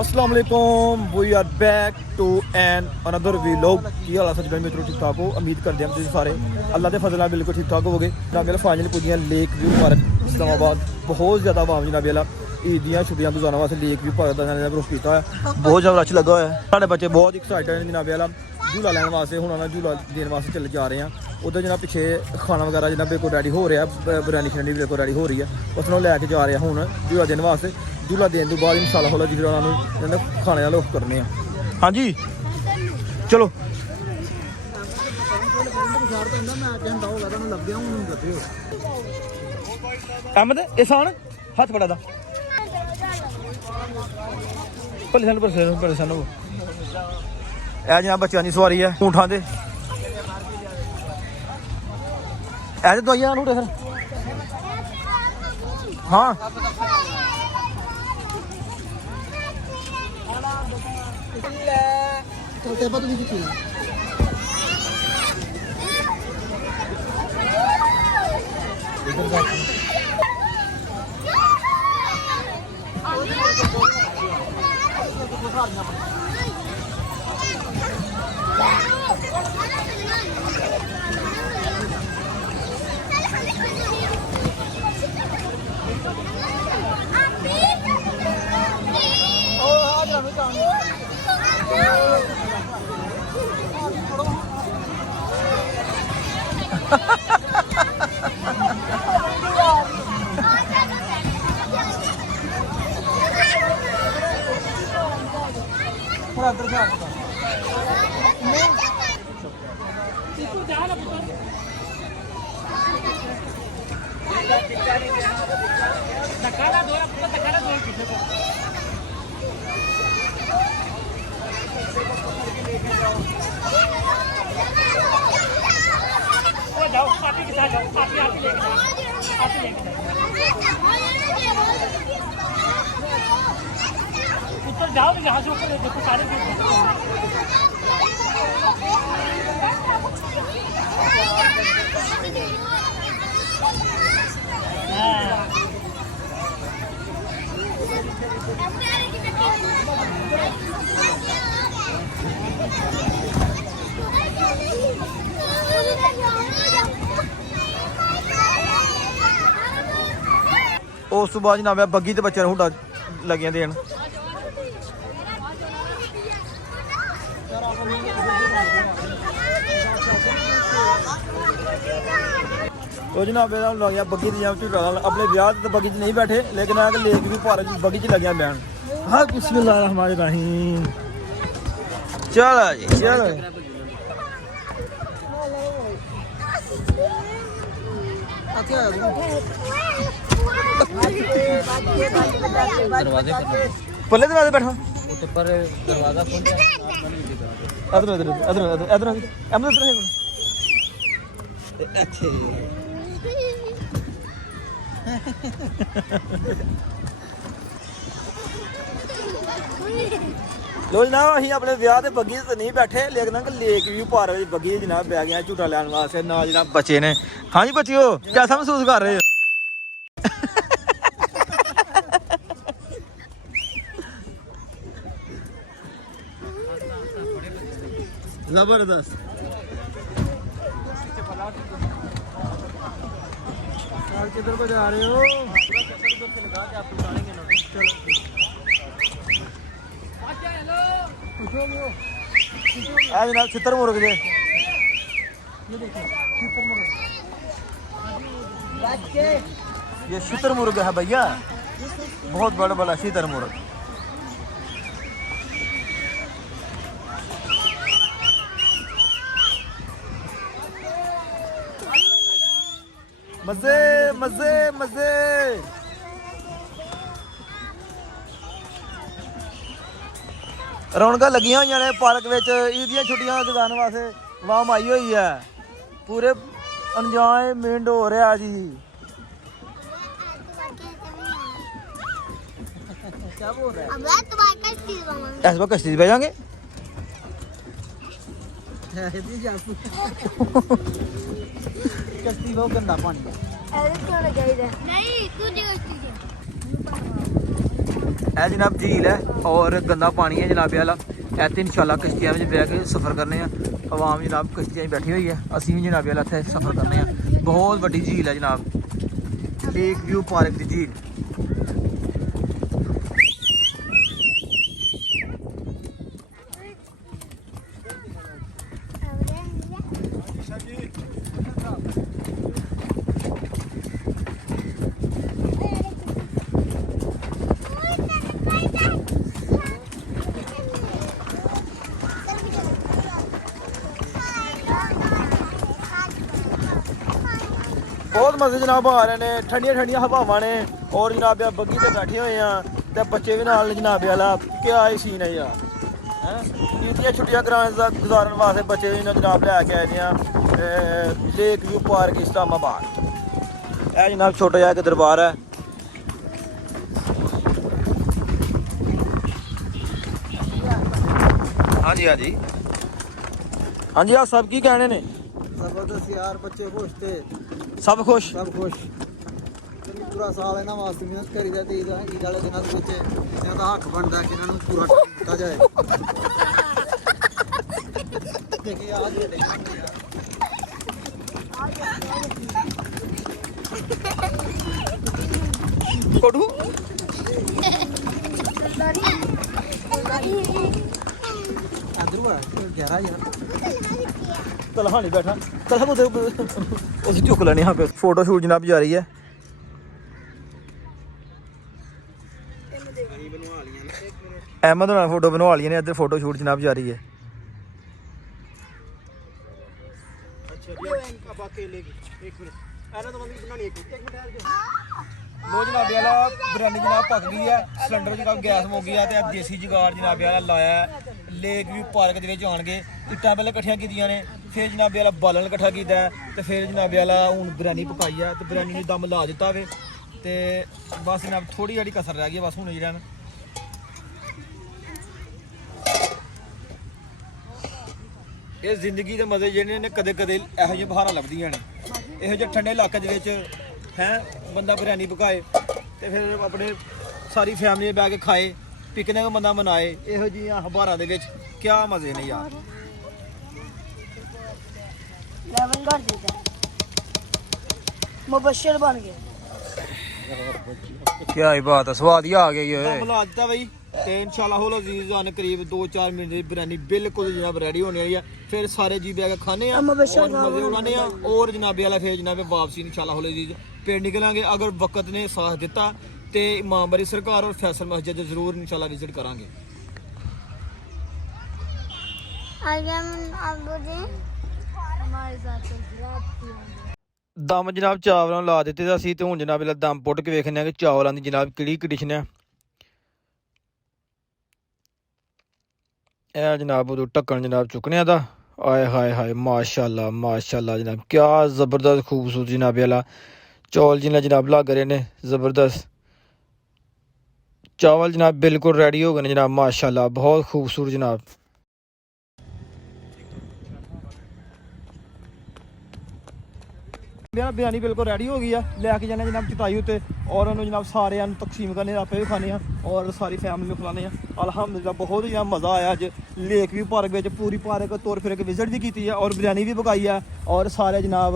अस्सलाम वालेकुम, we are back to an another vlog. की हाल है सज्जन मित्रों, ठीक ठाक हो? उम्मीद करते हैं तुम सारे अल्लाह के फजल बिल्कुल ठीक ठाक हो गए। जनाब फाइनली पुजी लेक व्यू पार्क इस्लामाबाद। बहुत ज़्यादा आवाम जनाब ईद दी छुट्टियां गुजारने वास्ते लेक व्यू पार्क का रुख किया है। बहुत ज़्यादा रश लगा हुआ है। साढ़े बच्चे बहुत एक्साइटेड हैं जनाब झूला लैन वास्ते। हूँ झूला देने वास्ते चले जा रहे हैं। उधर जनाब पिछे खाना वगैरह जनाब बिल्कुल रेडी हो रहा है, बिरयानी शिरयानी बिल्कुल रेडी हो रही है। उसनों लैके जा रहे हैं हूँ झूला देने वास्ते। झूला देने तो बाद इंशाल्लाह होला जिस उन्होंने खाने का रुख करने। हाँ जी चलो अहमद एहसान हाथ फड़ा दा परेशान हो जनाब बच्चों की सवारी है ऊँठा दे ऐसे दवाइयां लूटे फिर। हाँ ऊपर जाओ यहाँ से ऊपर देखो सारे उस तो बाद जनाब बग्गी तो बच्चे हुडा लगे देन। तो जनाब लग गया बग्गी झूटा। अपने ब्याह तो बग्गी नहीं बैठे लेकिन लेक भी पार्क बग्गी लगे बैन। हाँ बिस्मिल्लाहिर्रहमानिर्रहीम। चलो जी चलो पल्ले दरवाजे बैठो पर दरवाजा अच्छे लो जनाब अं अपने ब्याह के बग्गी तो नहीं बैठे लेकिन लेक व्यू पार्क बग्गी जनाब बह गया झूटा लैन वास्ते ना जनाब बच्चे ने। हाँ जी बच्चियो कैसा महसूस कर रहे हो? जबरदस्त। किधर को जा रहे हो? जनाब चित्र मुर्ग जे ये शुतर मुर्ग है भैया, बहुत बड़ा बड़ा शुतर मुर्ग। मजे मजे मजे। रौनक लगियां हुई ने पार्क में। ईद दी छुट्टियां गुजारने वास्ते वाम आई हुई है। पूरे एंजॉयमेंट हो रहा जी। क्या बोल रहा है? इस बार कश्ती बह जाएंगे। कश्ती बहुत गंदा पानी है। ਇਹ ਜਨਾਬ झील है और गंदा पानी है जनाब वाला। ਇੱਥੇ इंशाल्लाह किश्तियां ਵਿੱਚ ਬਹਿ ਕੇ सफ़र करने आवाम जनाब किश्तियां बैठी हुई है। ਅਸੀਂ भी जनाब वाला ਇੱਥੇ सफ़र करने बहुत ਵੱਡੀ झील है जनाब लेक व्यू पार्क की झील। बहुत मजे जनाब आ रहे हैं, ठंडिया ठंडिया हवावां ने और जनाब बग्गी ते बैठे हुए हैं ते बच्चे भी नाल जनाब वाला। क्या ही सीन है यार हैं। ईदियां छुट्टियां गुजारन वास्ते बच्चे भी जनाब लैके आए हैं लेक व्यू पार्क इस्लामाबाद। यह जनाब छोटा जिहा एक दरबार है। हाँ जी हाँ जी हाँ जी, आप सब की कहने ने? जबरदस्त यार, बच्चे खुश थे, सब खुश सब खुश। पूरा साल ਇਹਨਾਂ ਵਾਸਤੇ ਮਿਹਨਤ ਕਰੀਦਾ ਤੇ ਈਦ ਵਾਲੇ ਦਿਨਾਂ ਦੇ ਵਿੱਚ ਇਹਦਾ ਹੱਕ ਬਣਦਾ ਕਿ ਇਹਨਾਂ ਨੂੰ ਪੂਰਾ ਟਾਈਮ ਦਿੱਤਾ ਜਾਏ। ਦੇਖੀ ਆ ਜੀ कोडू आदरू आ गहरा यार। चल हाँ नहीं बैठा चल हम उधर उसे झुक लेने यहाँ पे। फोटो शूट जनाब जारी है। अहमद नाल फोटो बनवा लिया ने, इधर फोटो शूट जनाब जारी है। लो जनाब वाला बिरयानी जनाब पक गई है, सिलेंडर जनाब गैस मुक गया ते देसी जुगाड़ जनाब वाला लाया लेक व्यू पार्क दे विच आण के इट्टां पहले कट्ठियां कीतियां ने, फिर जनाब वाला बालन कट्ठा कीता ते फिर जनाब वाला हुण बिरयानी पकाई है ते बिरयानी नूं दम ला दित्ता वे ते बस जनाब थोड़ी जिहड़ी कसर रह गई बस हुण जेहड़ा ये जिंदगी के मजे जिहड़े ने कदे कदे इहो जिहियां बहारां लभदियां ने। इहो जिहे ठंडे इलाके दे विच हैं बंदा बिरयानी पकाए ते फिर अपने सारी फैमिली बैठ के खाए, पिकनिक बंदा मनाए, इहो जिहियां बहारां दे विच क्या मजे ने यार। लेवन कर देता मुबशर बन गए। क्या ही बात है, स्वाद ही आ गई है। मिला दिता भाई ते इंशाल्लाह होल अजीज आने करीब 2-4 मिनट दी बिरयानी बिल्कुल जनाब रेडी होने वाली है। फिर सारे जी बैठ के खाने और मजे उड़ाने और जनाब वाला फिर जनाब वापसी इंशाल्लाह होल अजीज फिर निकलांगे। अगर वक्त ने साथ दिता तो इमामबाड़ी सरकार और फैसल मस्जिद जरूर इंशाल्लाह विजिट करांगे। दम जनाब चावलों ला दिते सी ते हुण जनाब दम पुट के वेखने कि चावलों की जनाब किहड़ी कंडीशन है। यह जनाब उदों ढक्कन जनाब चुकने दा आए हाय हाय माशाल्लाह माशाल्लाह जनाब क्या ज़बरदस्त खूबसूरत जनाब वाला चौल जिन्हें जनाब लग रहे ने ज़बरदस्त चावल जनाब बिल्कुल रेडी हो गए ने जनाब माशाल्लाह बहुत खूबसूरत जनाब। बिरयानी बिल्कुल रेडी हो गई है, लैके जाने जनाब चटाई उत्ते और उन्होंने जनाब सारे तकसीम करने आप भी खाने और सारी फैमिली को खिलाने। अल्हम्दुलिल्लाह बहुत ही मज़ा आया अज लेक व्यू पार्क में पूरी पार्क तौर फिर के विजिट भी की है और बिरयानी भी पकाई है और सारे जनाब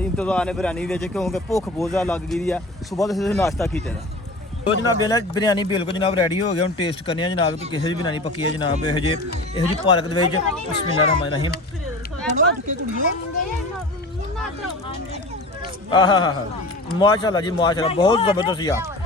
इंतजार ने बिरयानी क्योंकि भुख बहुत ज़्यादा लग गई है। सुबह से नाश्ता किया तो जनाब बिरयानी बिल्कुल जनाब रेडी हो गया। हम टेस्ट करने जनाब कि किसी भी बिरयानी पक्की है जनाब यहो जी पार्क बिस्मिल्लाहिर्रहमानिर्रहीम। हाँ हाँ हाँ माशाल्लाह जी माशाल्लाह बहुत ज़बरदस्त यार।